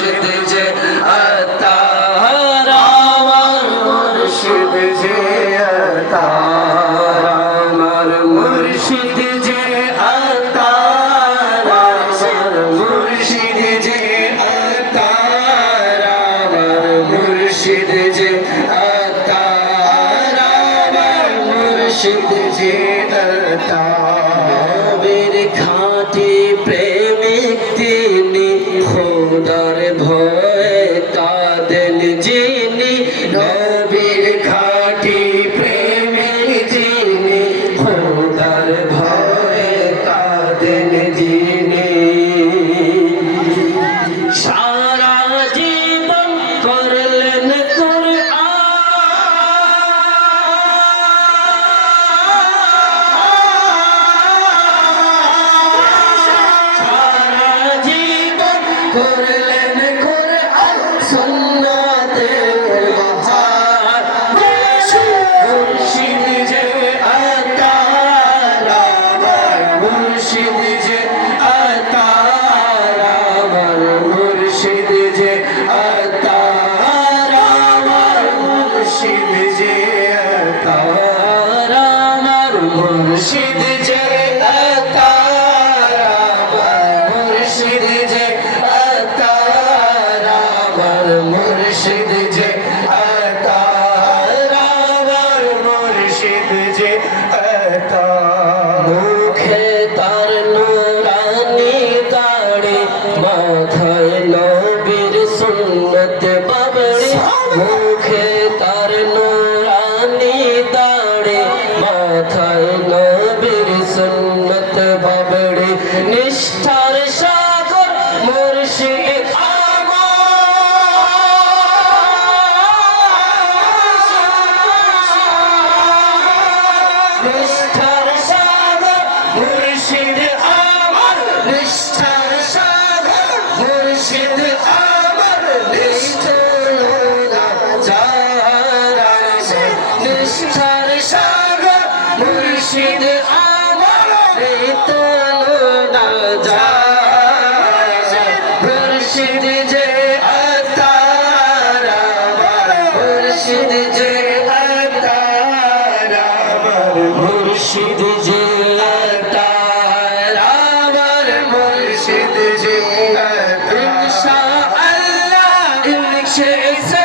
মুর্শিদ মুর্শিদ যে আমার মুর্শিদ যে আমার মুর্শিদ যে আমার মুর্শিদ নিষ্ঠার সাগর মুর্শিদ আমার নিষ্ঠার সাগর মুর্শিদ আমার মুর্শিদ যে আতার আমার, মুর্শিদ যে আতার আমার। মুর্শিদ যে আতার ইনশে সদকে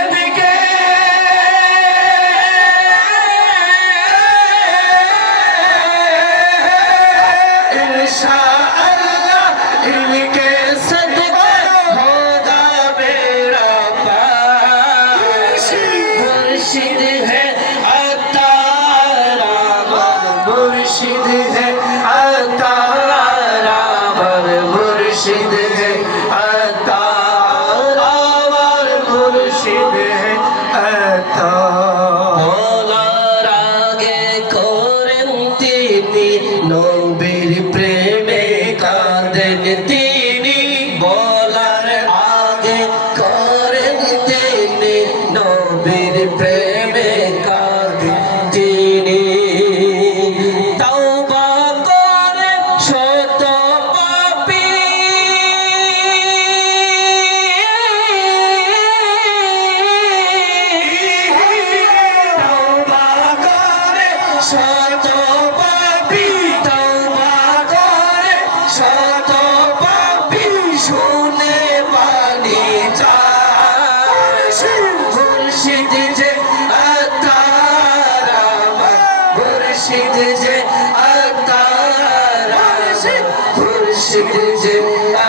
মুর্শিদ যে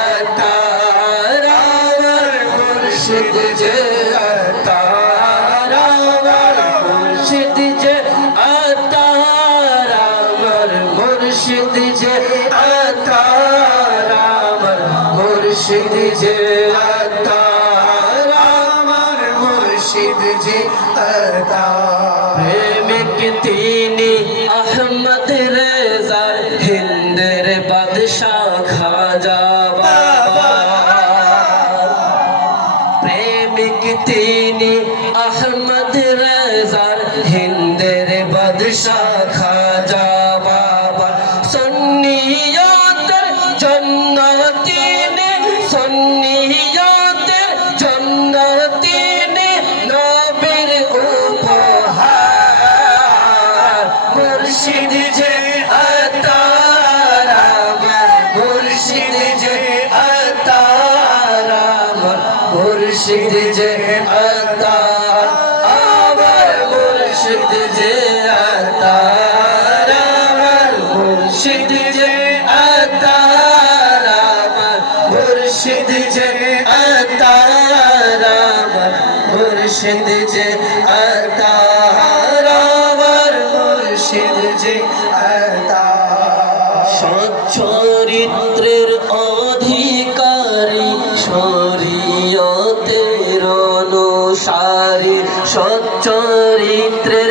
আতার আমার মুর্শিদ যে আতার আমার মুর্শিদ যে আতার, আমার মুর্শিদ যে আতার, আমার মুর্শিদ যে আতার, আমার মুর্শিদ যে আতার। প্রেমিক তিনি আহমদ রেজা হিন্দের বাদশাহ প্রেমিক তিনি আহমদ রাজার হিন্দের বাদশা খাজা বাবা সন্নিয়তের জন্য তিনি সন্নিয়তের জন্য তিনি নবীর উপহার মুর্শিদ যে আতার সচ্চরিত্রের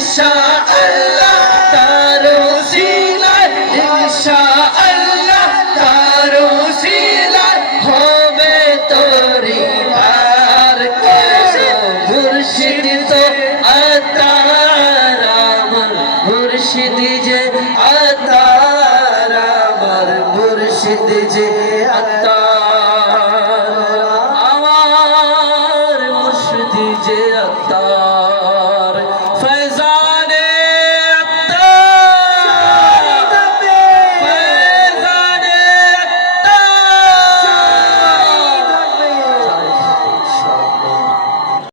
shot.